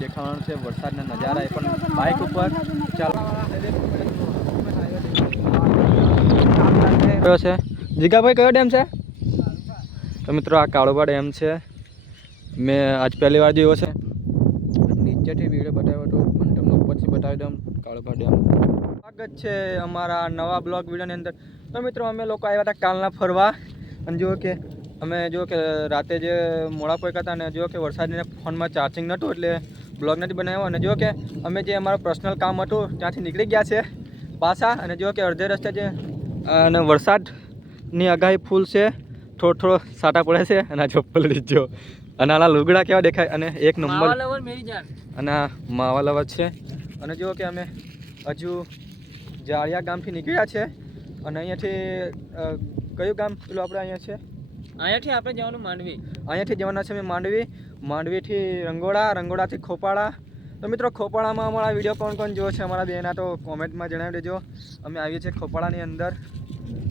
દેખાવાનું છે, વરસાદના નજારા એ પણ બાઇક ઉપર. ચાલો. છે? જીગાભાઈ, કયો ડેમ છે? તો મિત્રો, આ કાળોબા ડેમ છે. મેં આજ પહેલી વાર જોયો છે. નીચેથી વીડિયો બતાવ્યો હતો પણ તમને ઉપરથી બતાવી દઉં. કાળોબા ડેમ. સ્વાગત છે અમારા નવા બ્લોગ વિડીયોની અંદર. તો મિત્રો, અમે લોકો આવ્યા હતા કાલના ફરવા. અને જુઓ કે, અમે જો કે રાતે જે મોડા પોઈકા હતા ને જો કે વરસાદને ફોનમાં ચાર્જિંગ નહોતું એટલે બ્લોગ નથી બનાવ્યો અને જો કે અમે જે અમારું પર્સનલ કામ હતું ત્યાંથી નીકળી ગયા છે પાછા અને જો કે અડધે રસ્તે જે અને વરસાદની આગાહી ફૂલ છે થોડો થોડો સાટા પડે છે અને આ ચપ્પલ લીધો અને આના લુગડા કેવા દેખાય? અને એક નંબર અને માવા લવર છે. અને જુઓ કે અમે હજુ જાળિયા ગામથી નીકળ્યા છે. અને અહીંયાથી કયું ગામ પેલું આપણે અહીંયા છે? અહીંયાથી આપણે જવાનું માંડવી. અહીંયાથી જવાના છે અમે માંડવી. માંડવીથી રંગોળા રંગોળાથી ખોપાળા. તો મિત્રો ખોપાળામાં અમારા વીડિયો કોણ કોણ જોવો છે અમારા બેના તો કોમેન્ટમાં જણાવી દેજો. અમે આવીએ છીએ ખોપાળાની અંદર.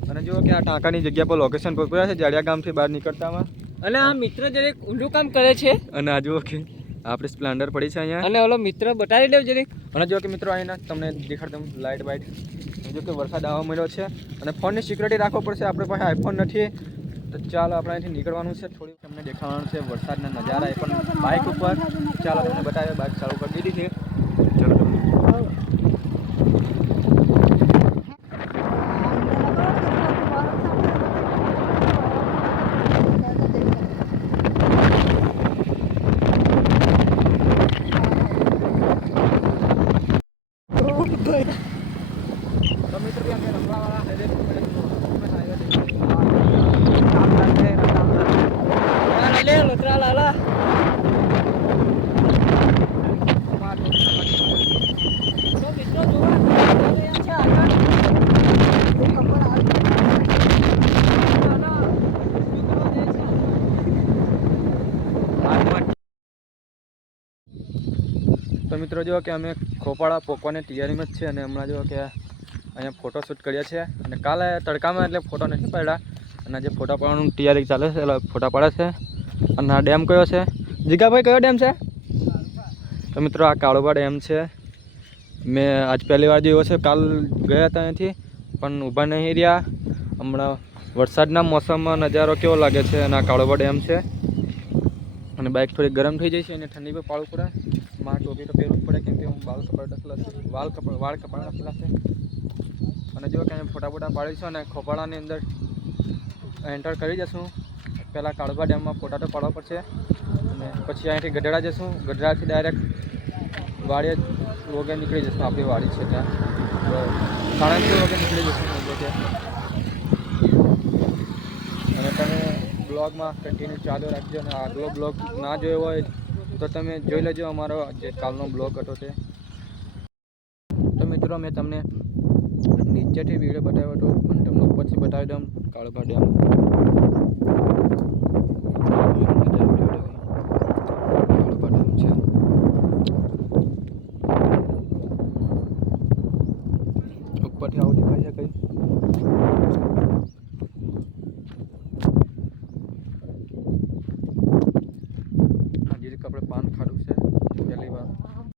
અને જુઓ કે આ ટાંકાની જગ્યા પર લોકેશન પર છે જાડિયા ગામથી બહાર નીકળતામાં. અને આ મિત્ર જરીક ઊંડું કામ કરે છે. અને આ જુઓ કે આપણે સ્પ્લેન્ડર પડી છે અહીંયા. અને ઓલો મિત્ર બતાવી દેવ જરીક. અને જો કે મિત્રો અહીંના તમને દેખાડ દઉં લાઇટ બાઇટ જો કે વરસાદ આવવા મળ્યો છે. અને ફોનની સિક્યુરિટી રાખવો પડશે આપણે પાસે આઈફોન નથી. તો ચાલો આપણે અહીંથી નીકળવાનું છે. થોડી તમને દેખાવાનું છે. વરસાદના નજારા એ પણ બાઇક ઉપર. ચાલો તમને બતાવીએ બાઇક ચાલુ કરી દીધી છે ચાલો તમને તો મિત્રો ત્યાં અમે રંગલાવાળા હાઈવે પર લે લોતરા લાલા તો મિત્રો જોવા અહીંયા છે આગળ તો મિત્રો જો કે અમે ખોપાળા પોકવાની તૈયારીમાં જ છે અને હમણાં જો કે અહીંયા ફોટો શૂટ કર્યા છે. અને કાલે તડકામાં એટલે ફોટો નથી પાડ્યા. અને આજે ફોટા પાડવાનું તૈયારી ચાલે છે, એટલે ફોટા પાડે છે. અને આ ડેમ કયો છે? જીગાભાઈ, કયો ડેમ છે? તો મિત્રો આ કાળુબા ડેમ છે. મેં આજ પહેલી વાર જોયો છે, કાલ ગયા હતા અહીંથી, પણ ઊભા નહીં રહ્યા. હમણાં વરસાદના મોસમમાં નજારો કેવો લાગે છે અને આ કાળોબા ડેમ છે. અને બાઇક થોડી ગરમ થઈ જાય છે, અને ઠંડી પર પાડવું પડે મારે ટોપી તો પહેરવું જ પડે કેમ કે હું વાળ કપડા ડખલા છે વાળ કપડા વાળ કપડા ડખલા છે અને જો કે અમે ફોટા ફોટા પાડીશું અને ખોપાળાની અંદર એન્ટર કરી જશું. પહેલાં કાળબા ડેમમાં ફોટા તો પાડવા પડશે. અને પછી અહીંથી ગઢડા જશું. ગઢડાથી ડાયરેક્ટ વાડીએ વગે નીકળી જશું. આપણી વાડી છે ત્યાં. સાણંદથી વગર નીકળી જશું. અને તમે બ્લોગમાં કન્ટિન્યુ ચાલુ રાખજો. અને આગલો બ્લોગ ના જોયો હોય તો તમે જોઈ લેજો અમારો જે કાલનો બ્લોગ હતો તે. તો મિત્રો, મેં તમને નીચેથી વીડિયો બતાવ્યો હતો, પણ તમને ઉપરથી બતાવી દઉં, કાળુભા ડેમ. ઉપરથી આવું દેખાય છે કંઈ?